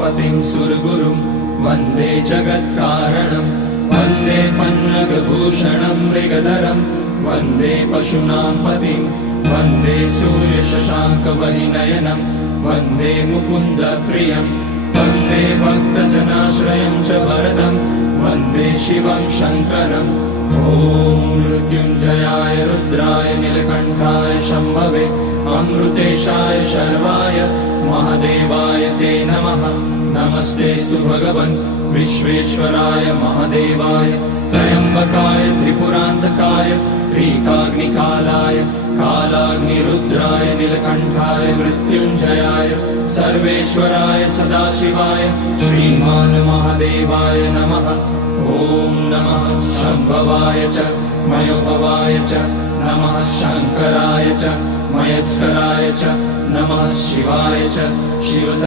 पतिं सुरगुरुं वन्दे जगत्कारणं वन्दे पन्नगभूषणं मृगधरं वन्दे पशूनां पतिं वन्दे सूर्यशशाङ्कवहिनयनं वन्दे मुकुन्दप्रियं वन्दे भक्तजनाश्रयं च वरदं वन्दे शिवं शङ्करम् ॐ मृत्युञ्जयाय रुद्राय नीलकण्ठाय शम्भवे अमृतेशाय शर्वाय महादेवाय ते नमः। नमस्तेस्तु भगवन् विश्वेश्वराय महादेवाय त्र्यम्बकाय त्रिपुरान्तकाय त्रिकाग्निकालाय कालाग्निरुद्राय नीलकण्ठाय मृत्युञ्जयाय सर्वेश्वराय सदाशिवाय श्रीमान् महादेवाय नमः। ॐ नमः शम्भवाय च मयोभवाय च नमः शङ्कराय च मयस्कराय च नमः शिवाय च शिव